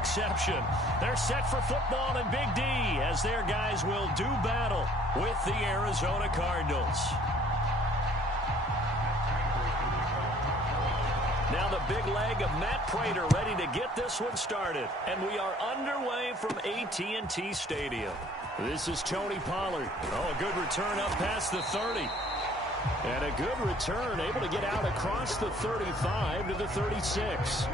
exception. They're set for football in Big D as their guys will do battle with the Arizona Cardinals. Now the big leg of Matt Prater ready to get this one started. And we are underway from AT&T Stadium. This is Tony Pollard. Oh, a good return up past the 30. And a good return, able to get out across the 35 to the 36.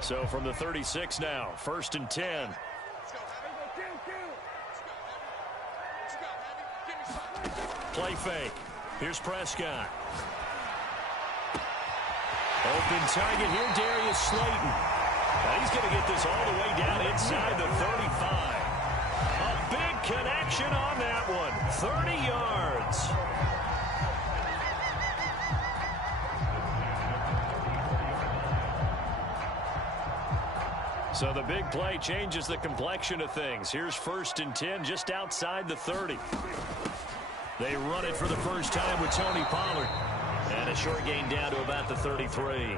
So from the 36 now, 1st and 10. Play fake. Here's Prescott. Open target here, Darius Slayton. Now he's going to get this all the way down inside the 35. A big connection on that one. 30 yards. So the big play changes the complexion of things. Here's 1st and 10 just outside the 30. They run it for the first time with Tony Pollard. And a short gain down to about the 33.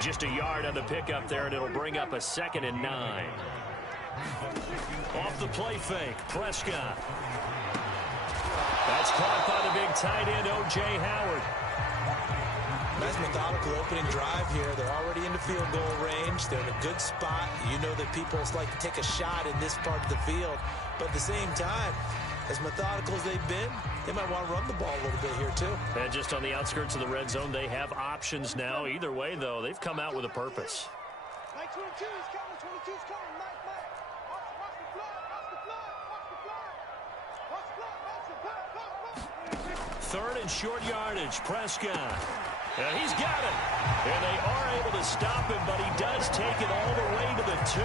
Just a yard on the pickup there, and it'll bring up a 2nd and 9. Off the play fake, Prescott. That's caught by the big tight end, O.J. Howard. Nice methodical opening drive here. They're already in the field goal range. They're in a good spot. You know that people like to take a shot in this part of the field. But at the same time, as methodical as they've been, they might want to run the ball a little bit here too. And just on the outskirts of the red zone, they have options now. Either way, though, they've come out with a purpose. 22 is coming. 22 is coming. Mike. Watch the blood. Watch the blood. Watch the blood. Watch the blood. Watch the blood. 3rd and short yardage, Prescott. And he's got it. And they are able to stop him, but he does take it all the way to the 2.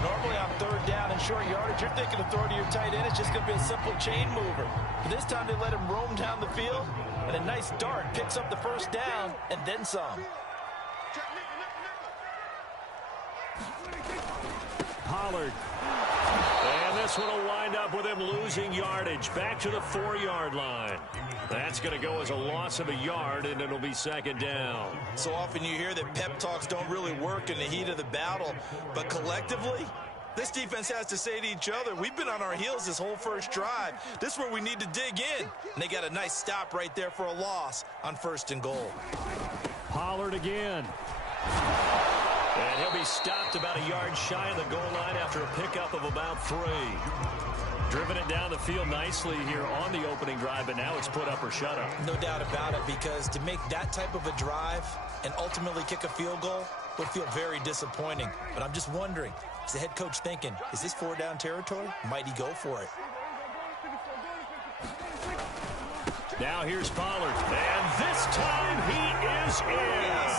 Normally on 3rd down and short yardage, you're thinking of throw to your tight end. It's just going to be a simple chain mover. But this time they let him roam down the field, and a nice dart picks up the 1st down and then some. Pollard. And this one will wind up with him losing yardage back to the 4-yard line. That's going to go as a loss of a yard, and it'll be 2nd down. So often you hear that pep talks don't really work in the heat of the battle, but collectively, this defense has to say to each other, we've been on our heels this whole first drive. This is where we need to dig in. And they got a nice stop right there for a loss on 1st and goal. Pollard again. And he'll be stopped about a yard shy of the goal line after a pickup of about 3. Driven it down the field nicely here on the opening drive, but now it's put up or shut up. No doubt about it, because to make that type of a drive and ultimately kick a field goal would feel very disappointing. But I'm just wondering, is the head coach thinking, is this 4-down territory? Might he go for it? Now here's Pollard, and this time he is in.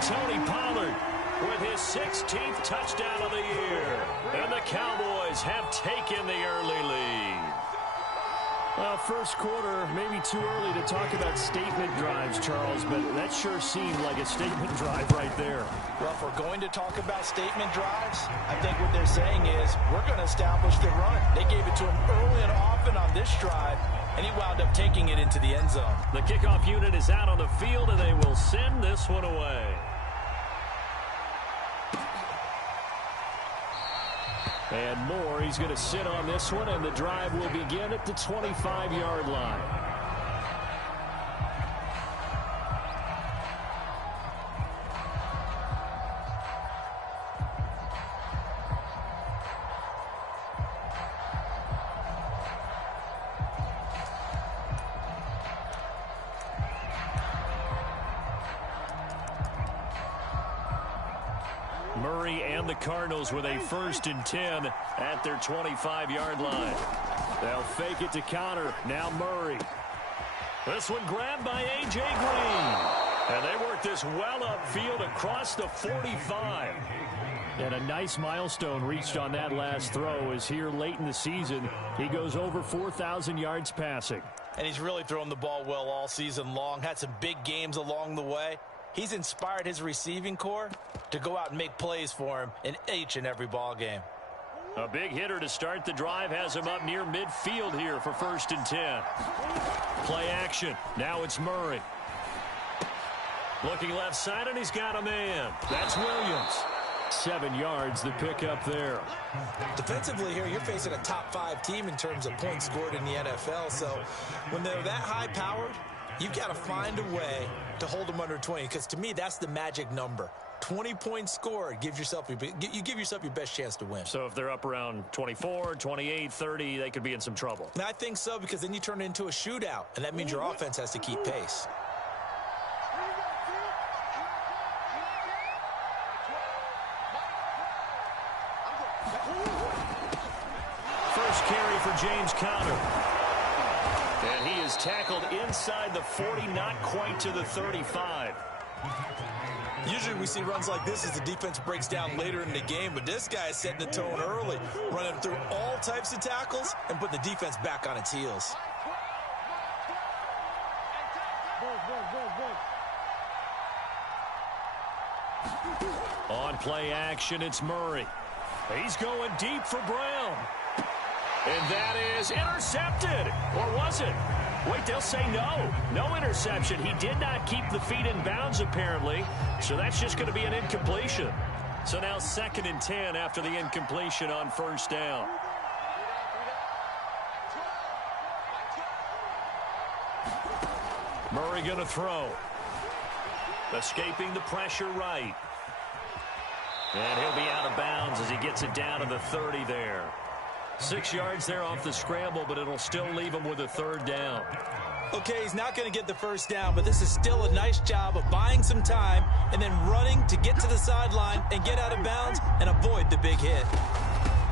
Tony Pollard with his 16th touchdown of the year. And the Cowboys have taken the early lead. Well, first quarter, maybe too early to talk about statement drives, Charles, but that sure seemed like a statement drive right there. Well, if we're going to talk about statement drives, I think what they're saying is we're going to establish the run. They gave it to him early and often on this drive, and he wound up taking it into the end zone. The kickoff unit is out on the field, and they will send this one away. And Moore, he's going to sit on this one, and the drive will begin at the 25-yard line. Murray and the Cardinals with a 1st and 10 at their 25-yard line. They'll fake it to counter. Now Murray. This one grabbed by A.J. Green. And they work this well upfield across the 45. And a nice milestone reached on that last throw as here late in the season, he goes over 4,000 yards passing. And he's really thrown the ball well all season long. Had some big games along the way. he's inspired his receiving core to go out and make plays for him in each and every ball game. A big hitter to start the drive has him up near midfield here for 1st and 10. Play action. Now it's Murray. Looking left side, and he's got a man. That's Williams. 7 yards the pick up there. Defensively here, you're facing a top 5 team in terms of points scored in the NFL. So when they're that high powered, you've got to find a way to hold them under 20. Because to me, that's the magic number. 20 points scored, you give yourself your best chance to win. So if they're up around 24, 28, 30, they could be in some trouble. And I think so, because then you turn it into a shootout, and that means your offense has to keep pace. First carry for James Conner. And he is tackled inside the 40, not quite to the 35. Usually we see runs like this as the defense breaks down later in the game, but this guy is setting the tone early, running through all types of tackles and putting the defense back on its heels. On play action, it's Murray. He's going deep for Brown. And that is intercepted. Or was it? Wait, they'll say no. No interception. He did not keep the feet in bounds, apparently. So that's just going to be an incompletion. So now 2nd and 10 after the incompletion on 1st down. Murray going to throw. Escaping the pressure right. And he'll be out of bounds as he gets it down to the 30 there. 6 yards there off the scramble, but it'll still leave him with a 3rd down. Okay, he's not going to get the 1st down, but this is still a nice job of buying some time and then running to get to the sideline and get out of bounds and avoid the big hit.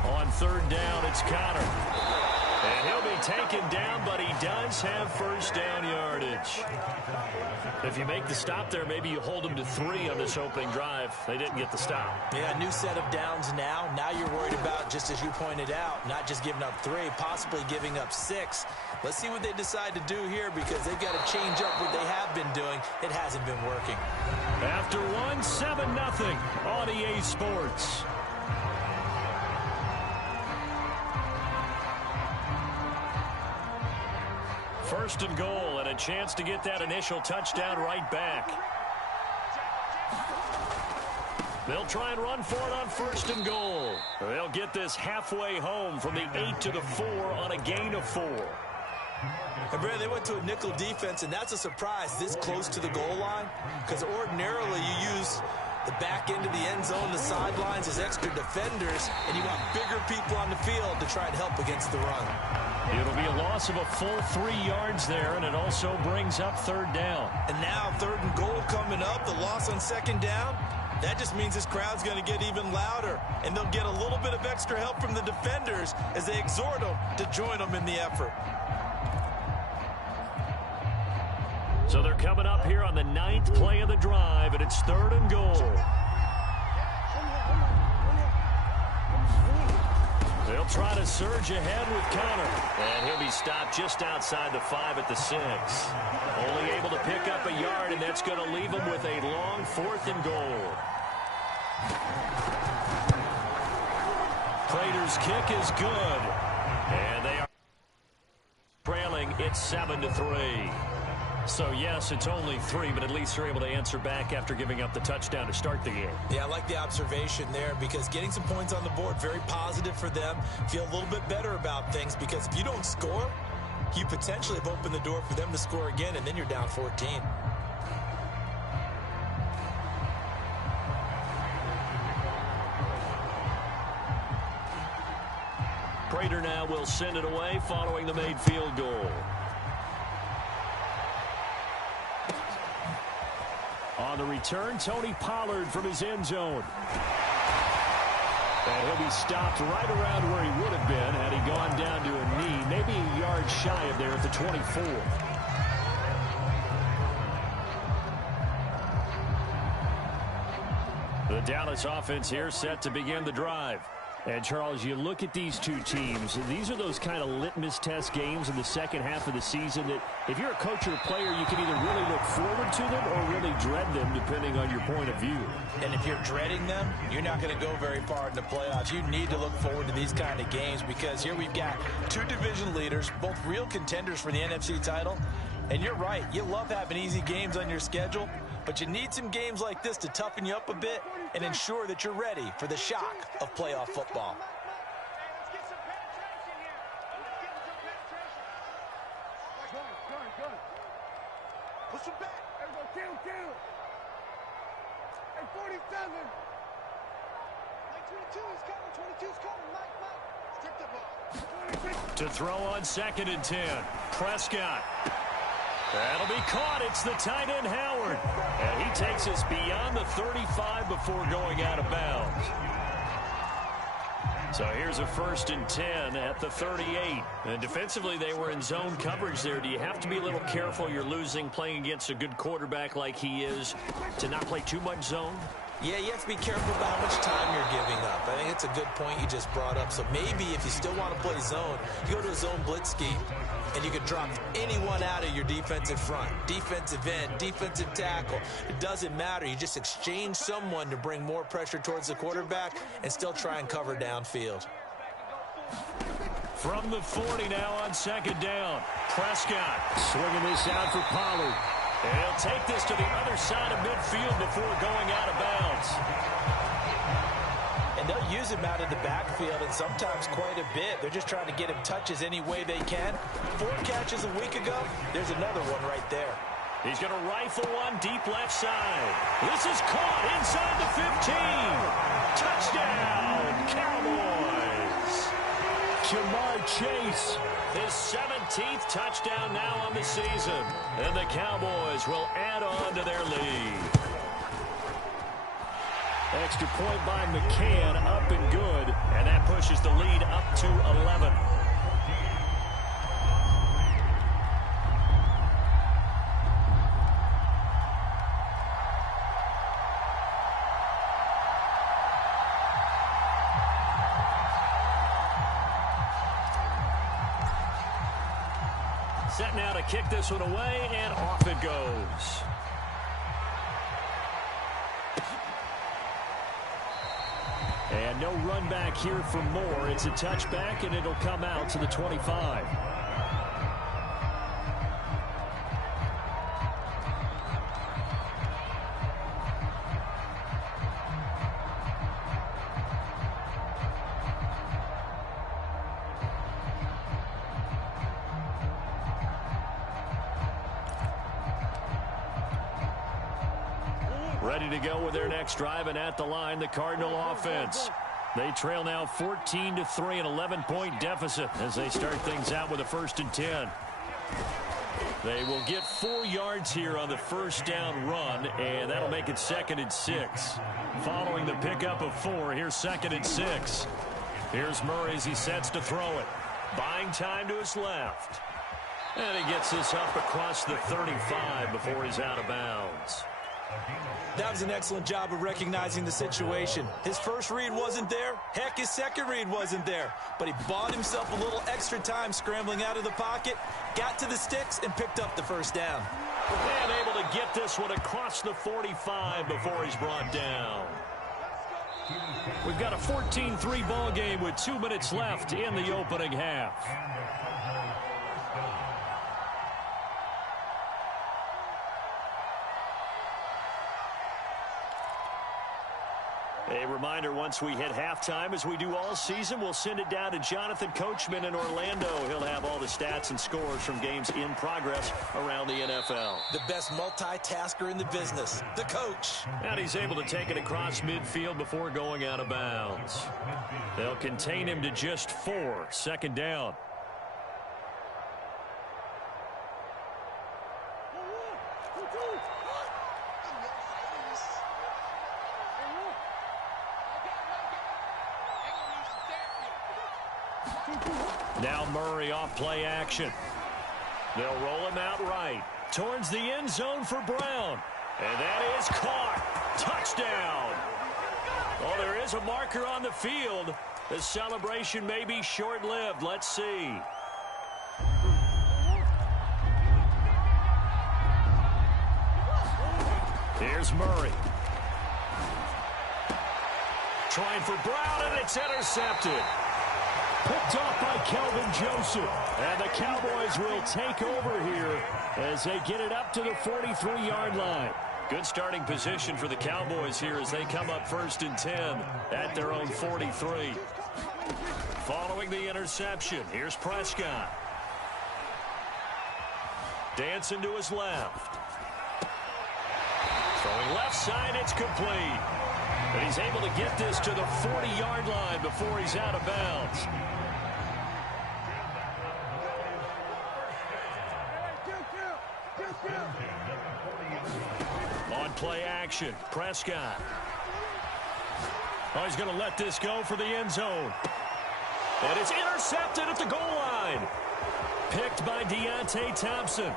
On 3rd down, it's Conner. And he'll be taken down, but he does have 1st down yardage. If you make the stop there, maybe you hold them to 3 on this opening drive. They didn't get the stop. Yeah, new set of downs now. Now you're worried about, just as you pointed out, not just giving up 3, possibly giving up 6. Let's see what they decide to do here, because they've got to change up what they have been doing. It hasn't been working. After 1, 7-0 on EA Sports. First and goal, and a chance to get that initial touchdown right back. They'll try and run for it on 1st and goal. They'll get this halfway home from the 8 to the 4 on a gain of 4. And Brad, they went to a nickel defense, and that's a surprise this close to the goal line, because ordinarily you use the back end of the end zone, the sidelines as extra defenders, and you want bigger people on the field to try and help against the run. It'll be a loss of a full 3 yards there, and it also brings up 3rd down. And now 3rd and goal coming up, the loss on 2nd down. That just means this crowd's going to get even louder, and they'll get a little bit of extra help from the defenders as they exhort them to join them in the effort. So they're coming up here on the 9th play of the drive, and it's 3rd and goal. They'll try to surge ahead with Conner. And he'll be stopped just outside the 5 at the 6. Only able to pick up a yard, and that's going to leave him with a long 4th and goal. Prater's kick is good. And they are trailing. It's 7-3. So, yes, it's only 3, but at least they're able to answer back after giving up the touchdown to start the game. Yeah, I like the observation there, because getting some points on the board, very positive for them. Feel a little bit better about things, because if you don't score, you potentially have opened the door for them to score again, and then you're down 14. Prater now will send it away following the made field goal. On the return, Tony Pollard from his end zone. And he'll be stopped right around where he would have been had he gone down to a knee, maybe a yard shy of there at the 24. The Dallas offense here set to begin the drive. And, Charles, you look at these two teams, these are those kind of litmus test games in the second half of the season that if you're a coach or a player, you can either really look forward to them or really dread them, depending on your point of view. And if you're dreading them, you're not going to go very far in the playoffs. You need to look forward to these kind of games because here we've got two division leaders, both real contenders for the NFC title. And you're right, you love having easy games on your schedule, but you need some games like this to toughen you up a bit and ensure that you're ready for the shock of playoff football. Let's get some penetration here. Let's get some penetration. Good. Push him back. There we go. Kill. Hey, 47. Mike 22 is coming. 22 is coming. Mike. Strip the ball. To throw on 2nd and 10. Prescott. That'll be caught. It's the tight end, Howard. And he takes us beyond the 35 before going out of bounds. So here's a 1st and 10 at the 38. And defensively, they were in zone coverage there. Do you have to be a little careful? You're losing playing against a good quarterback like he is to not play too much zone? Yeah, you have to be careful about how much time you're giving up. I think it's a good point you just brought up. So maybe if you still want to play zone, you go to a zone blitz scheme, and you can drop anyone out of your defensive front, defensive end, defensive tackle. It doesn't matter. You just exchange someone to bring more pressure towards the quarterback and still try and cover downfield. From the 40 now on 2nd down. Prescott swinging this out for Pollard. And he'll take this to the other side of midfield before going out of bounds. And they'll use him out of the backfield, and sometimes quite a bit. They're just trying to get him touches any way they can. 4 catches a week ago. There's another one right there. He's going to rifle one deep left side. This is caught inside the 15. Touchdown, Cowboys. Jamar Chase, his 17th touchdown now on the season. And the Cowboys will add on to their lead. Extra point by McCann, up and good. And that pushes the lead up to 11. Set now to kick this one away, and off it goes. And no run back here for Moore. It's a touchback, and it'll come out to the 25. Ready to go with their next drive, and at the line, the Cardinal offense. They trail now 14-3, an 11-point deficit as they start things out with a 1st and 10. They will get 4 yards here on the first down run, and that'll make it 2nd and 6. Following the pickup of 4, here's 2nd and 6. Here's Murray as he sets to throw it. Buying time to his left. And he gets this up across the 35 before he's out of bounds. That was an excellent job of recognizing the situation. His first read wasn't there. Heck, his second read wasn't there. But he bought himself a little extra time scrambling out of the pocket, got to the sticks, and picked up the first down. And able to get this one across the 45 before he's brought down. We've got a 14-3 ball game with 2 minutes left in the opening half. A reminder, once we hit halftime, as we do all season, we'll send it down to Jonathan Coachman in Orlando. He'll have all the stats and scores from games in progress around the NFL. The best multitasker in the business, the coach. And he's able to take it across midfield before going out of bounds. They'll contain him to just 4, 2nd down. Now Murray off play action. They'll roll him out right towards the end zone for Brown. And that is caught. Touchdown. Oh, there is a marker on the field. The celebration may be short-lived. Let's see. Here's Murray. Trying for Brown, and it's intercepted. Picked off by Kelvin Joseph. And the Cowboys will take over here as they get it up to the 43-yard line. Good starting position for the Cowboys here as they come up 1st and 10 at their own 43. Following the interception, here's Prescott. Dancing to his left. Throwing left side, it's complete. And he's able to get this to the 40-yard line before he's out of bounds. On play action, Prescott. Oh, he's going to let this go for the end zone. And it's intercepted at the goal line. Picked by Deontay Thompson.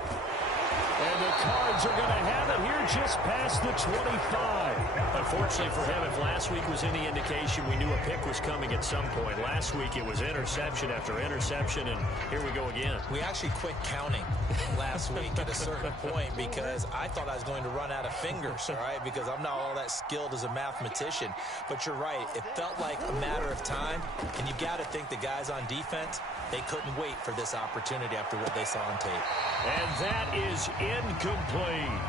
And the Cards are going to have it here just past the 25. Unfortunately for him, if last week was any indication, we knew a pick was coming at some point. Last week it was interception after interception, and here we go again. We actually quit counting last week at a certain point because I thought I was going to run out of fingers, all right, because I'm not all that skilled as a mathematician. But you're right. It felt like a matter of time, and you got to think the guys on defense, they couldn't wait for this opportunity after what they saw on tape. And that is incomplete.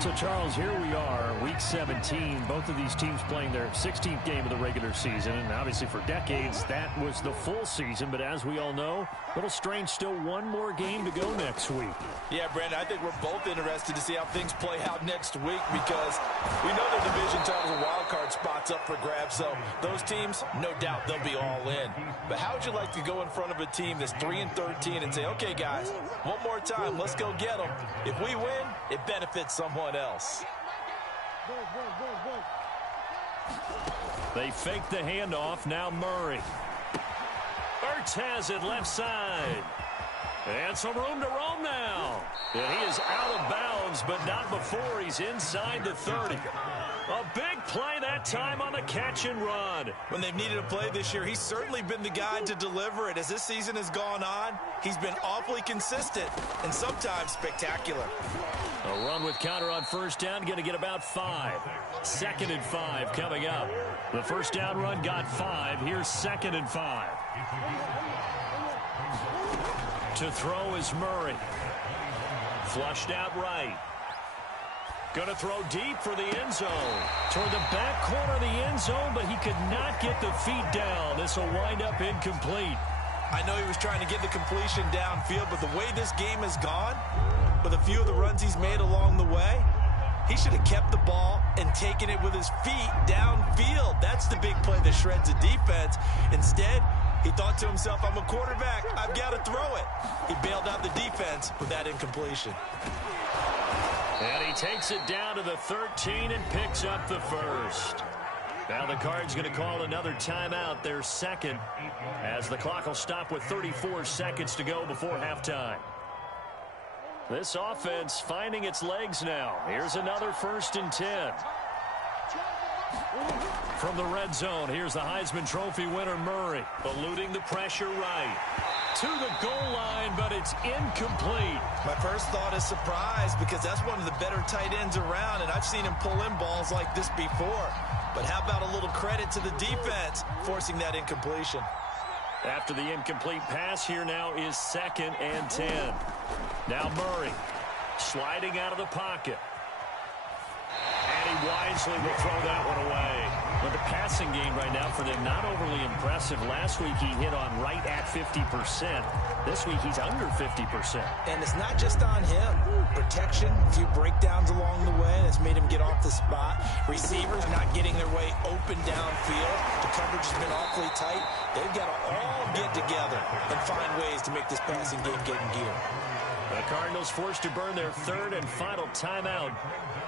So, Charles, here we are, Week 17. Both of these teams playing their 16th game of the regular season. And obviously for decades, that was the full season. But as we all know, a little strange, still one more game to go next week. Yeah, Brandon, I think we're both interested to see how things play out next week because we know the division titles and wild card spots up for grabs. So those teams, no doubt they'll be all in. But how would you like to go in front of a team that's 3-13 and say, okay, guys, one more time, let's go get them. If we win, it benefits someone else. They fake the handoff. Now Murray. Ertz has it left side. And some room to roam now. And he is out of bounds, but not before he's inside the 30. A big play that time on the catch and run. When they've needed a play this year, he's certainly been the guy to deliver it. As this season has gone on, he's been awfully consistent and sometimes spectacular. A run with counter on first down, going to get about 5. 2nd and 5 coming up. The first down run got 5. Here's 2nd and 5. To throw is Murray. Flushed out right. Going to throw deep for the end zone. Toward the back corner of the end zone, but he could not get the feet down. This will wind up incomplete. I know he was trying to get the completion downfield, but the way this game has gone, with a few of the runs he's made along the way, he should have kept the ball and taken it with his feet downfield. That's the big play that shreds the defense. Instead, he thought to himself, I'm a quarterback, I've got to throw it. He bailed out the defense with that incompletion. And he takes it down to the 13 and picks up the first. Now the Cards going to call another timeout, their second, as the clock will stop with 34 seconds to go before halftime. This offense finding its legs now. Here's another 1st and 10. From the red zone, here's the Heisman Trophy winner Murray, eluding the pressure right. To the goal line, but it's incomplete. My first thought is surprise because that's one of the better tight ends around, and I've seen him pull in balls like this before. But how about a little credit to the defense forcing that incompletion? After the incomplete pass, here now is 2nd and 10. Now Murray sliding out of the pocket. And he wisely will throw that one away. But the passing game right now for them, not overly impressive. Last week he hit on right at 50%. This week he's under 50%. And it's not just on him. Protection, a few breakdowns along the way. That's made him get off the spot. Receivers not getting their way open downfield. The coverage has been awfully tight. They've got to all get together and find ways to make this passing game get in gear. The Cardinals forced to burn their 3rd and final timeout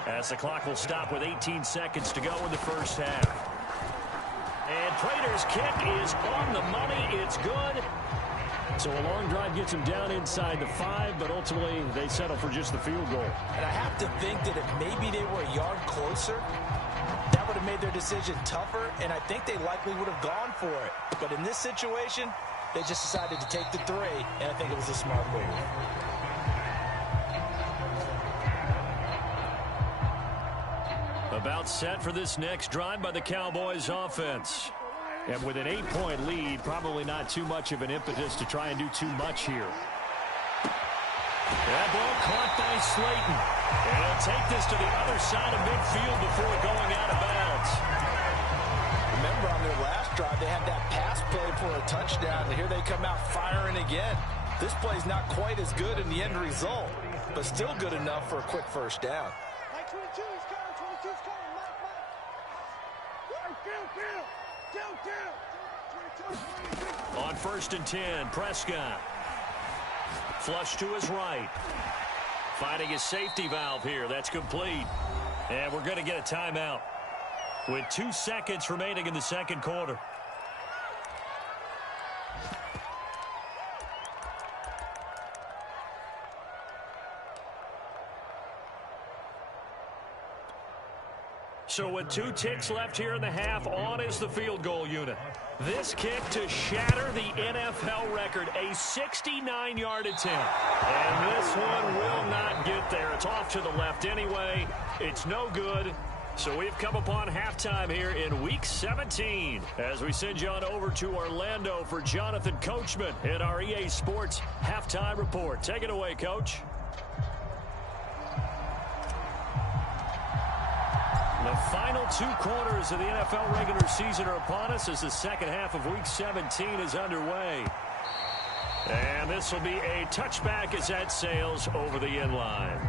as the clock will stop with 18 seconds to go in the first half. And Prater's kick is on the money. It's good. So a long drive gets him down inside the 5, but ultimately they settle for just the field goal. And I have to think that if maybe they were a yard closer, that would have made their decision tougher, and I think they likely would have gone for it. But in this situation, they just decided to take the 3, and I think it was a smart move. About set for this next drive by the Cowboys offense. And with an 8-point lead, probably not too much of an impetus to try and do too much here. That ball caught by Slayton. And he'll take this to the other side of midfield before going out of bounds. Remember on their last drive, they had that pass play for a touchdown, and here they come out firing again. This play's not quite as good in the end result, but still good enough for a quick first down. Mike 22 is coming, 22's coming, Mike. Down. On 1st and 10, Prescott. Flush to his right. Finding his safety valve here. That's complete. And we're going to get a timeout with 2 seconds remaining in the second quarter. So with 2 ticks left here in the half, on is the field goal unit. This kick to shatter the NFL record, a 69-yard attempt. And this one will not get there. It's off to the left anyway. It's no good. So we've come upon halftime here in Week 17 as we send you on over to Orlando for Jonathan Coachman in our EA Sports Halftime Report. Take it away, Coach. The final 2 quarters of the NFL regular season are upon us as the second half of Week 17 is underway. And this will be a touchback as that sails over the end line.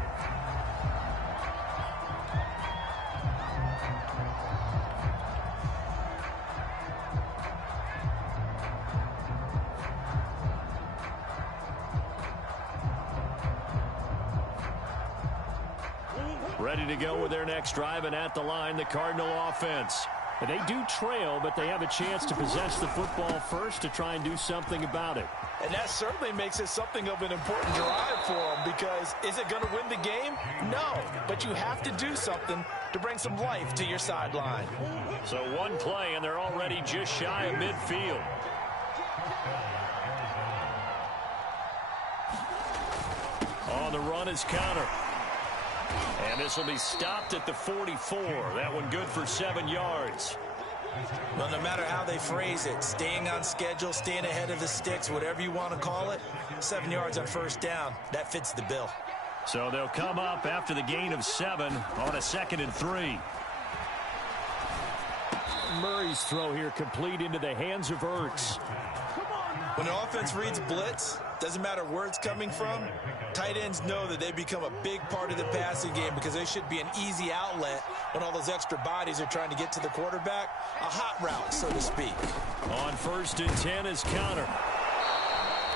Ready to go with their next drive, and at the line, the Cardinal offense. And they do trail, but they have a chance to possess the football first to try and do something about it. And that certainly makes it something of an important drive for them, because is it going to win the game? No, but you have to do something to bring some life to your sideline. So 1 play, and they're already just shy of midfield. On the run is Conner. And this will be stopped at the 44. That one good for 7 yards. Well, no matter how they phrase it, staying on schedule, staying ahead of the sticks, whatever you want to call it, 7 yards on first down, that fits the bill. So they'll come up after the gain of 7 on a 2nd and 3. Murray's throw here complete into the hands of Ertz. When an offense reads blitz, doesn't matter where it's coming from, tight ends know that they become a big part of the passing game because they should be an easy outlet when all those extra bodies are trying to get to the quarterback. A hot route, so to speak. On 1st and 10 is Conner.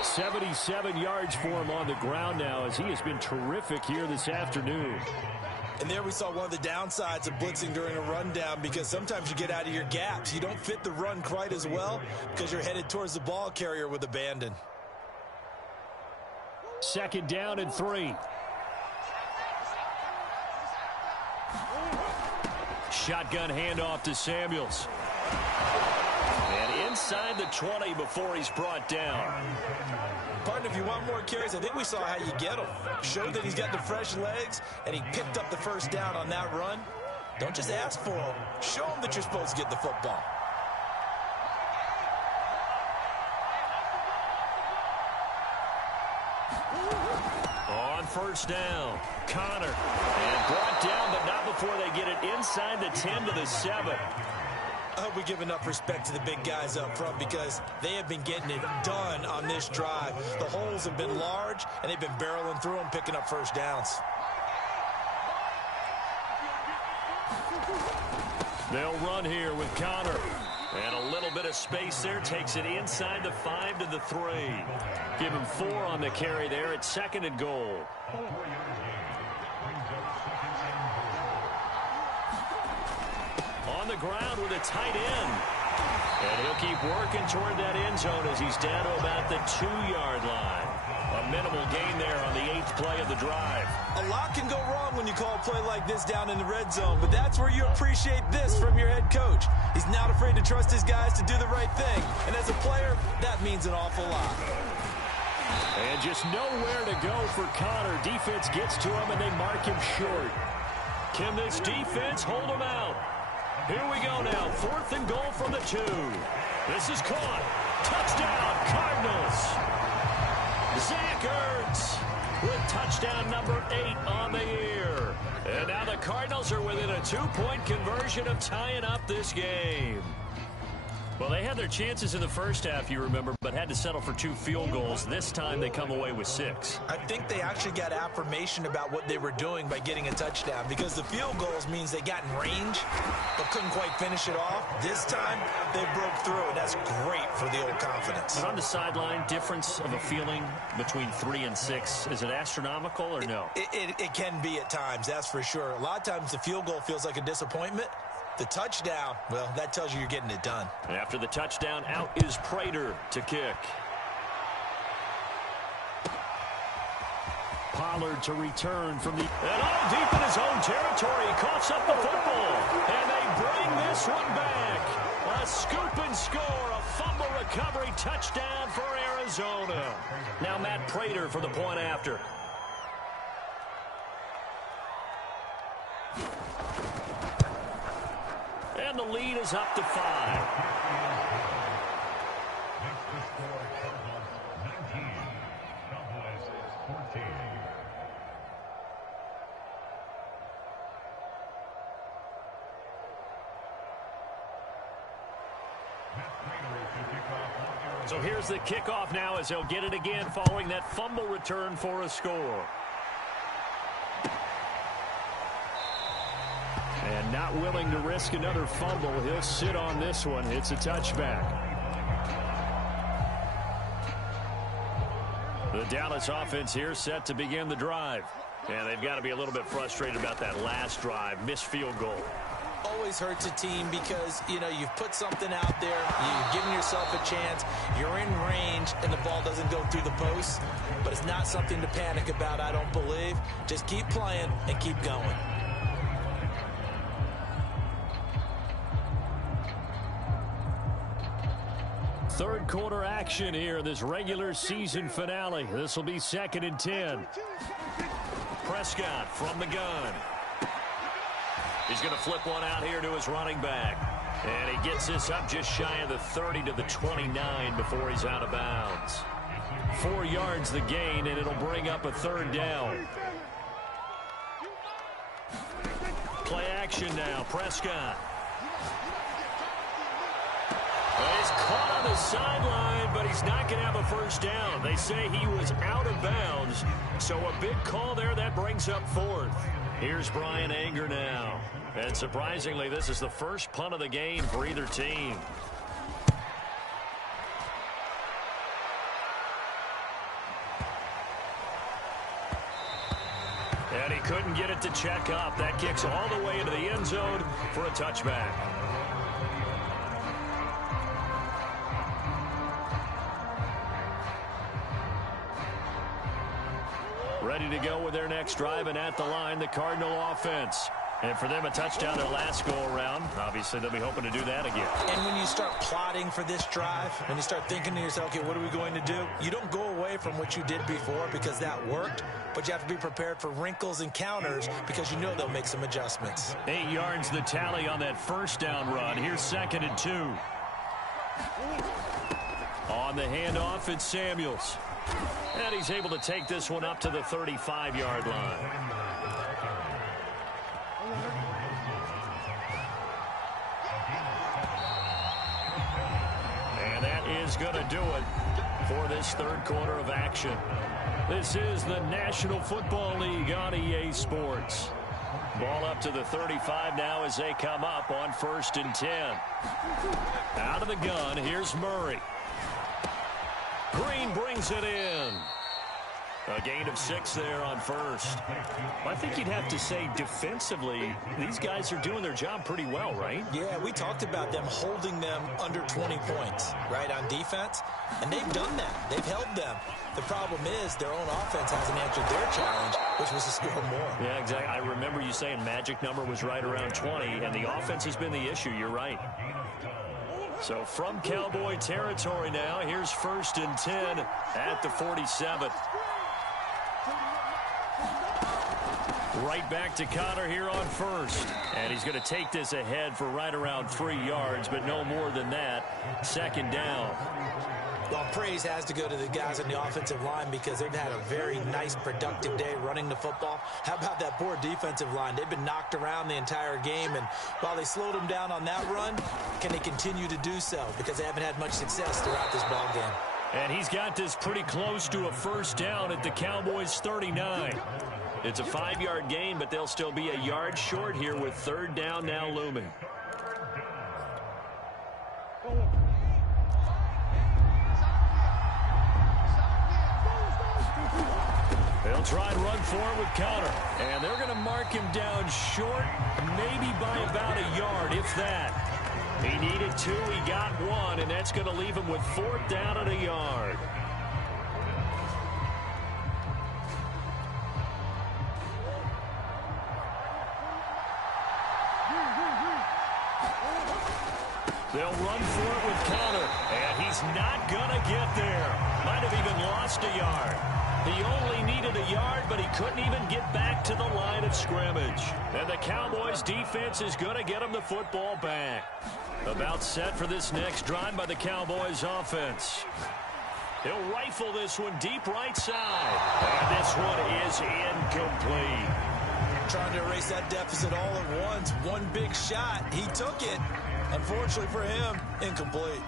77 yards for him on the ground now as he has been terrific here this afternoon. And there we saw one of the downsides of blitzing during a rundown, because sometimes you get out of your gaps. You don't fit the run quite as well because you're headed towards the ball carrier with abandon. 2nd down and 3. Shotgun handoff to Samuels. And inside the 20 before he's brought down. Partner, if you want more carries, I think we saw how you get him. Showed that he's got the fresh legs, and he picked up the first down on that run. Don't just ask for him. Show him that you're supposed to get the football. On 1st down, Conner. And brought down, but not before they get it inside the 10 to the 7. I hope we give enough respect to the big guys up front, because they have been getting it done on this drive. The holes have been large, and they've been barreling through them, picking up first downs. They'll run here with Conner. And a little bit of space there, takes it inside the 5 to the 3. Give him 4 on the carry there at 2nd and goal. On the ground with a tight end. And he'll keep working toward that end zone as he's down to about the 2-yard line. A minimal gain there on the 8th play of the drive. A lot can go wrong when you call a play like this down in the red zone, but that's where you appreciate this from your head coach. He's not afraid to trust his guys to do the right thing. And as a player, that means an awful lot. And just nowhere to go for Connor. Defense gets to him, and they mark him short. Can this defense hold him out? Here we go now. 4th and goal from the 2. This is caught. Touchdown, Cardinals. Zach Ertz with touchdown number 8 on the year. And now the Cardinals are within a 2-point conversion of tying up this game. Well, they had their chances in the first half, you remember, but had to settle for 2 field goals. This time they come away with 6. I think they actually got affirmation about what they were doing by getting a touchdown, because the field goals means they got in range but couldn't quite finish it off. This time they broke through, and that's great for the old confidence. But on the sideline, difference of a feeling between 3 and 6, is it astronomical or no? It can be at times, that's for sure. A lot of times the field goal feels like a disappointment. The touchdown, well, that tells you you're getting it done. After the touchdown, out is Prater to kick. Pollard to return from the... And all deep in his own territory. He coughs up the football. And they bring this one back. A scoop and score. A fumble recovery touchdown for Arizona. Now Matt Prater for the point after. And the lead is up to 5. So here's the kickoff now as he'll get it again following that fumble return for a score. And not willing to risk another fumble. He'll sit on this one. It's a touchback. The Dallas offense here set to begin the drive. And they've got to be a little bit frustrated about that last drive. Missed field goal. Always hurts a team because, you know, you've put something out there. You've given yourself a chance. You're in range, and the ball doesn't go through the post. But it's not something to panic about, I don't believe. Just keep playing and keep going. Third quarter action here in this regular season finale. This will be 2nd and 10. Prescott from the gun. He's going to flip one out here to his running back. And he gets this up just shy of the 30 to the 29 before he's out of bounds. 4 yards the gain, and it'll bring up a 3rd down. Play action now. Prescott. He's caught on the sideline, but he's not going to have a first down. They say he was out of bounds, so a big call there that brings up 4th. Here's Brian Anger now. And surprisingly, this is the first punt of the game for either team. And he couldn't get it to check up. That kicks all the way into the end zone for a touchback. Ready to go with their next drive, and at the line, the Cardinal offense. And for them, a touchdown their last go-around. Obviously, they'll be hoping to do that again. And when you start plotting for this drive, when you start thinking to yourself, okay, what are we going to do? You don't go away from what you did before because that worked, but you have to be prepared for wrinkles and counters because you know they'll make some adjustments. 8 yards the tally on that first down run. Here's 2nd and 2. On the handoff, it's Samuels. And he's able to take this one up to the 35-yard line. And that is going to do it for this third quarter of action. This is the National Football League on EA Sports. Ball up to the 35 now as they come up on 1st and 10. Out of the gun, here's Murray. Green brings it in. A gain of 6 there on first. I think you'd have to say defensively, these guys are doing their job pretty well, right? Yeah, we talked about them holding them under 20 points, right, on defense. And they've done that. They've held them. The problem is their own offense hasn't answered their challenge, which was to score more. Yeah, exactly. I remember you saying magic number was right around 20, and the offense has been the issue. You're right. So from Cowboy territory now, here's 1st and 10 at the 47. Right back to Connor here on first. And he's going to take this ahead for right around 3 yards, but no more than that. 2nd down. Well, praise has to go to the guys on the offensive line because they've had a very nice, productive day running the football. How about that poor defensive line? They've been knocked around the entire game, and while they slowed them down on that run, can they continue to do so? Because they haven't had much success throughout this ball game. And he's got this pretty close to a 1st down at the Cowboys' 39. It's a 5-yard gain, but they'll still be a yard short here with 3rd down now looming. They'll try and run forward with Connor. And they're going to mark him down short, maybe by about a yard, if that. He needed 2, he got 1, and that's going to leave him with 4th down and a yard. They'll run for it with Connor, and he's not going to get there. Might have even lost a yard. He only needed a yard, but he couldn't even get back to the line of scrimmage. And the Cowboys' defense is going to get him the football back. About set for this next drive by the Cowboys' offense. He'll rifle this one deep right side. And this one is incomplete. Trying to erase that deficit all at once. One big shot. He took it. Unfortunately for him, incomplete.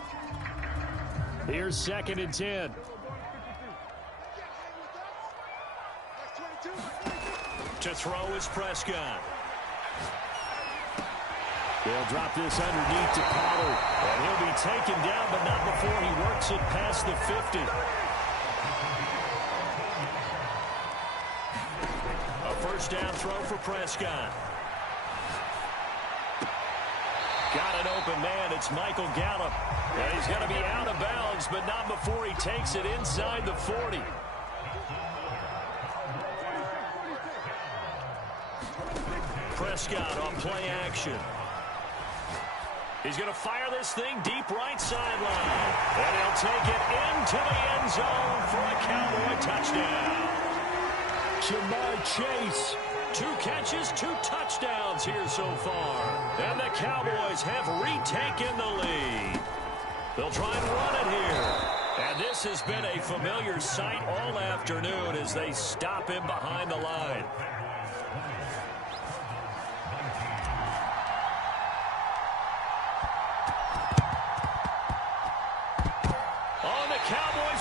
Here's 2nd and 10. To throw is Prescott. They'll drop this underneath to Pollard. And he'll be taken down, but not before he works it past the 50. A 1st down throw for Prescott. Got an open man. It's Michael Gallup. And he's going to be out of bounds, but not before he takes it inside the 40. Prescott on play action. He's going to fire this thing deep right sideline. And he'll take it into the end zone for a Cowboy touchdown. Jamar Chase, 2 catches, 2 touchdowns here so far. And the Cowboys have retaken the lead. They'll try and run it here. And this has been a familiar sight all afternoon as they stop him behind the line.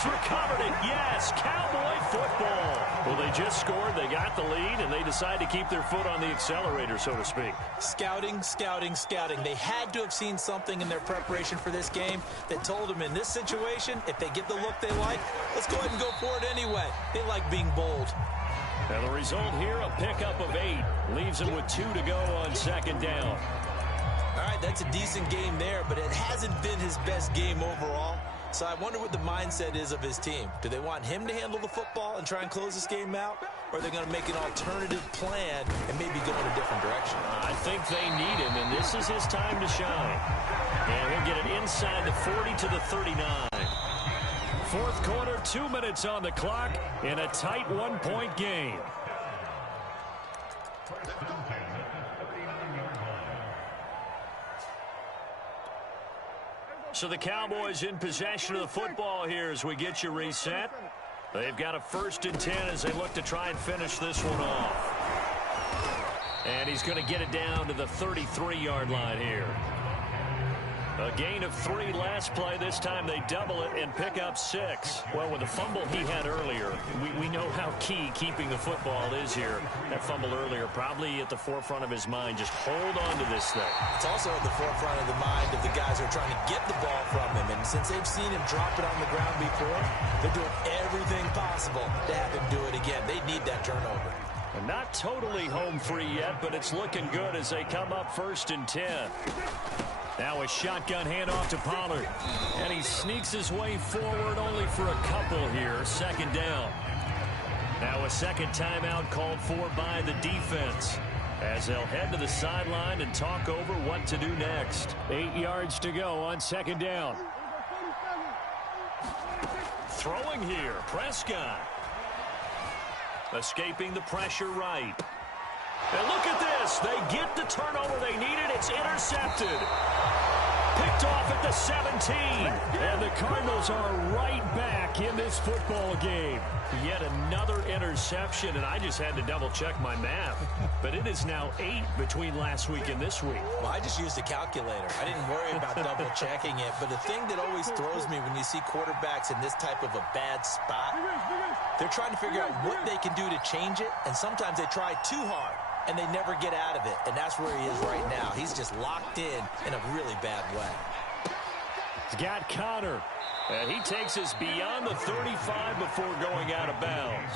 Recovered it. Yes, Cowboy football. Well, they just scored. They got the lead, and they decide to keep their foot on the accelerator, so to speak. Scouting, scouting, scouting. They had to have seen something in their preparation for this game that told them in this situation, if they get the look they like, let's go ahead and go for it anyway. They like being bold. Now the result here, a pickup of 8. Leaves him with 2 to go on 2nd down. All right, that's a decent game there, but it hasn't been his best game overall. So I wonder what the mindset is of his team. Do they want him to handle the football and try and close this game out? Or are they going to make an alternative plan and maybe go in a different direction? I think they need him, and this is his time to shine. And he'll get it inside the 40 to the 39. 4th quarter, 2 minutes on the clock in a tight 1-point game. So the Cowboys in possession of the football here as we get you reset. They've got a 1st and 10 as they look to try and finish this one off. And he's going to get it down to the 33-yard line here. A gain of 3 last play. This time they double it and pick up 6. Well, with the fumble he had earlier, we know how key keeping the football is here. That fumble earlier probably at the forefront of his mind. Just hold on to this thing. It's also at the forefront of the mind of the guys who are trying to get the ball from him. And since they've seen him drop it on the ground before, they're doing everything possible to have him do it again. They need that turnover. Not totally home free yet, but it's looking good as they come up 1st and 10. Now a shotgun handoff to Pollard. And he sneaks his way forward only for a couple here. 2nd down. Now a second timeout called for by the defense, as they'll head to the sideline and talk over what to do next. 8 yards to go on 2nd down. Throwing here, Prescott. Escaping the pressure right. And look at this. They get the turnover they needed. It's intercepted. Picked off at the 17. And the Cardinals are right back in this football game. Yet another interception, and I just had to double-check my math. But it is now 8 between last week and this week. Well, I just used a calculator. I didn't worry about double-checking it. But the thing that always throws me when you see quarterbacks in this type of a bad spot, they're trying to figure out what they can do to change it, and sometimes they try too hard, and they never get out of it. And that's where he is right now. He's just locked in a really bad way. He's got Connor. And he takes us beyond the 35 before going out of bounds.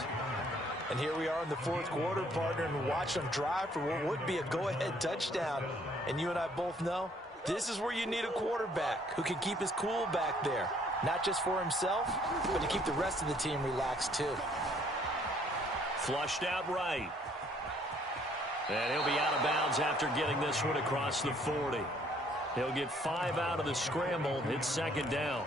And here we are in the 4th quarter, partner, and watch them drive for what would be a go-ahead touchdown. And you and I both know this is where you need a quarterback who can keep his cool back there. Not just for himself, but to keep the rest of the team relaxed too. Flushed out right. And he'll be out of bounds after getting this one across the 40. He'll get 5 out of the scramble. It's 2nd down.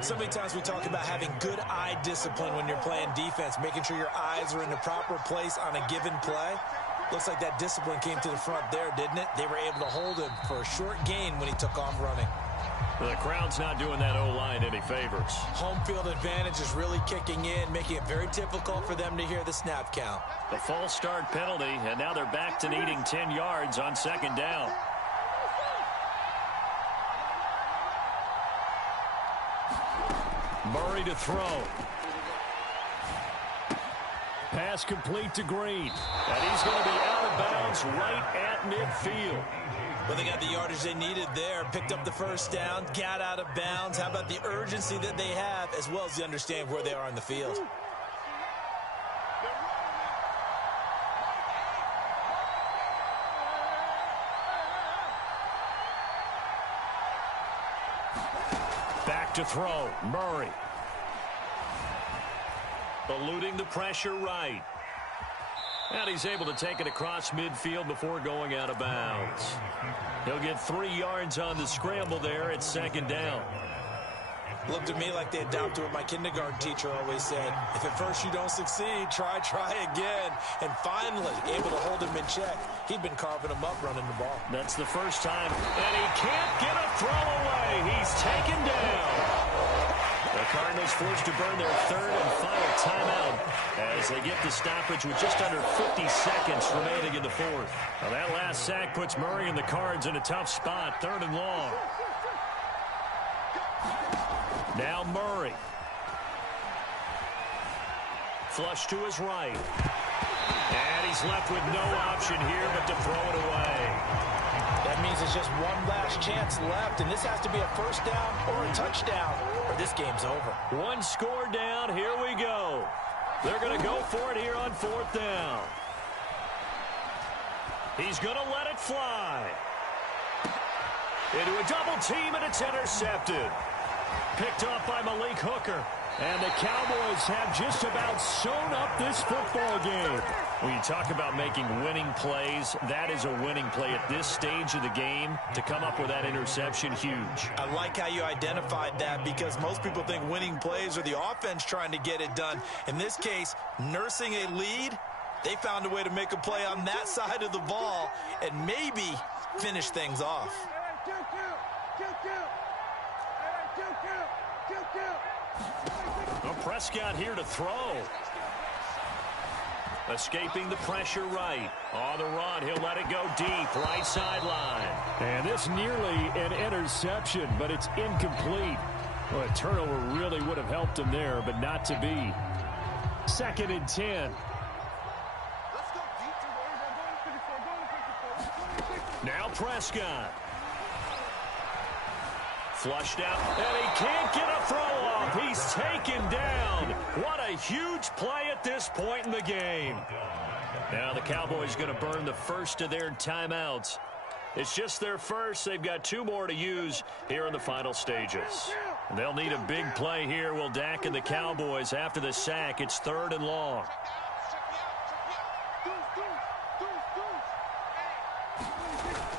So many times we talk about having good eye discipline when you're playing defense, making sure your eyes are in the proper place on a given play. Looks like that discipline came to the front there, didn't it? They were able to hold him for a short gain when he took off running. The crowd's not doing that O-line any favors. Home field advantage is really kicking in, making it very difficult for them to hear the snap count. The false start penalty, and now they're back to needing 10 yards on 2nd down. Murray to throw. Pass complete to Green. And he's going to be out of bounds right at midfield. Well, they got the yardage they needed there. Picked up the 1st down, got out of bounds. How about the urgency that they have, as well as the understanding where they are in the field? Back to throw. Murray. Eluding the pressure right. And he's able to take it across midfield before going out of bounds. He'll get 3 yards on the scramble there at 2nd down. Looked to me like they adopted what my kindergarten teacher always said. If at first you don't succeed, try again. And finally, able to hold him in check. He'd been carving him up running the ball. That's the first time. And he can't get a throw away. He's taken down. The Cardinals forced to burn their 3rd and final timeout as they get the stoppage with just under 50 seconds remaining in the 4th. Now that last sack puts Murray and the Cards in a tough spot, 3rd and long. Now Murray. Flush to his right. And he's left with no option here but to throw it away. That means it's just one last chance left, and this has to be a 1st down or a touchdown, or this game's over. One score down. Here we go. They're going to go for it here on 4th down. He's going to let it fly. Into a double team, and it's intercepted. Picked off by Malik Hooker. And the Cowboys have just about sewn up this football game. When you talk about making winning plays, that is a winning play at this stage of the game. To come up with that interception, huge. I like how you identified that, because most people think winning plays are the offense trying to get it done. In this case, nursing a lead, they found a way to make a play on that side of the ball and maybe finish things off. Well, Prescott here to throw. Escaping the pressure right. On the run, he'll let it go deep, right sideline. And this nearly an interception, but it's incomplete. Well, a turnover really would have helped him there, but not to be. 2nd and 10. Now Prescott. Flushed out, and he can't get a throw off. He's taken down. What a huge play at this point in the game. Now the Cowboys going to burn the first of their timeouts. It's just their first. They've got 2 more to use here in the final stages. And they'll need a big play here, will Dak and the Cowboys. After the sack, it's 3rd and long.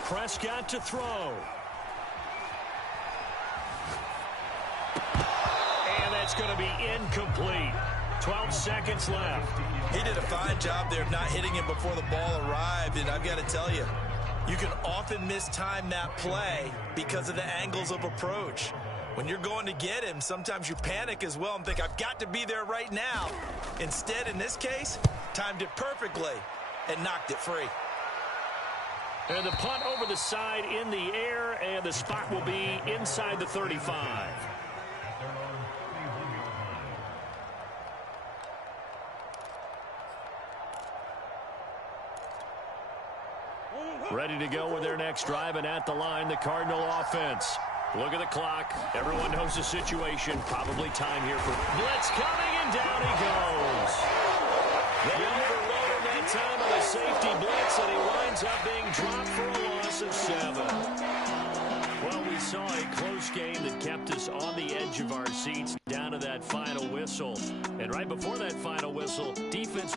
Prescott to throw. And that's going to be incomplete. 12 seconds left. He did a fine job there of not hitting him before the ball arrived, and I've got to tell you, you can often mistime that play because of the angles of approach. When you're going to get him, sometimes you panic as well and think, I've got to be there right now. Instead, in this case, timed it perfectly and knocked it free. And the punt over the side in the air, and the spot will be inside the 35. Ready to go with their next drive, and at the line, the Cardinal offense. Look at the clock. Everyone knows the situation. Probably time here for Blitz coming, and down he goes. They overloaded that time on the safety blitz, and he winds up being dropped for a loss of 7. Well, we saw a close game that kept us on the edge of our seats down to that final whistle. And right before that final whistle, defense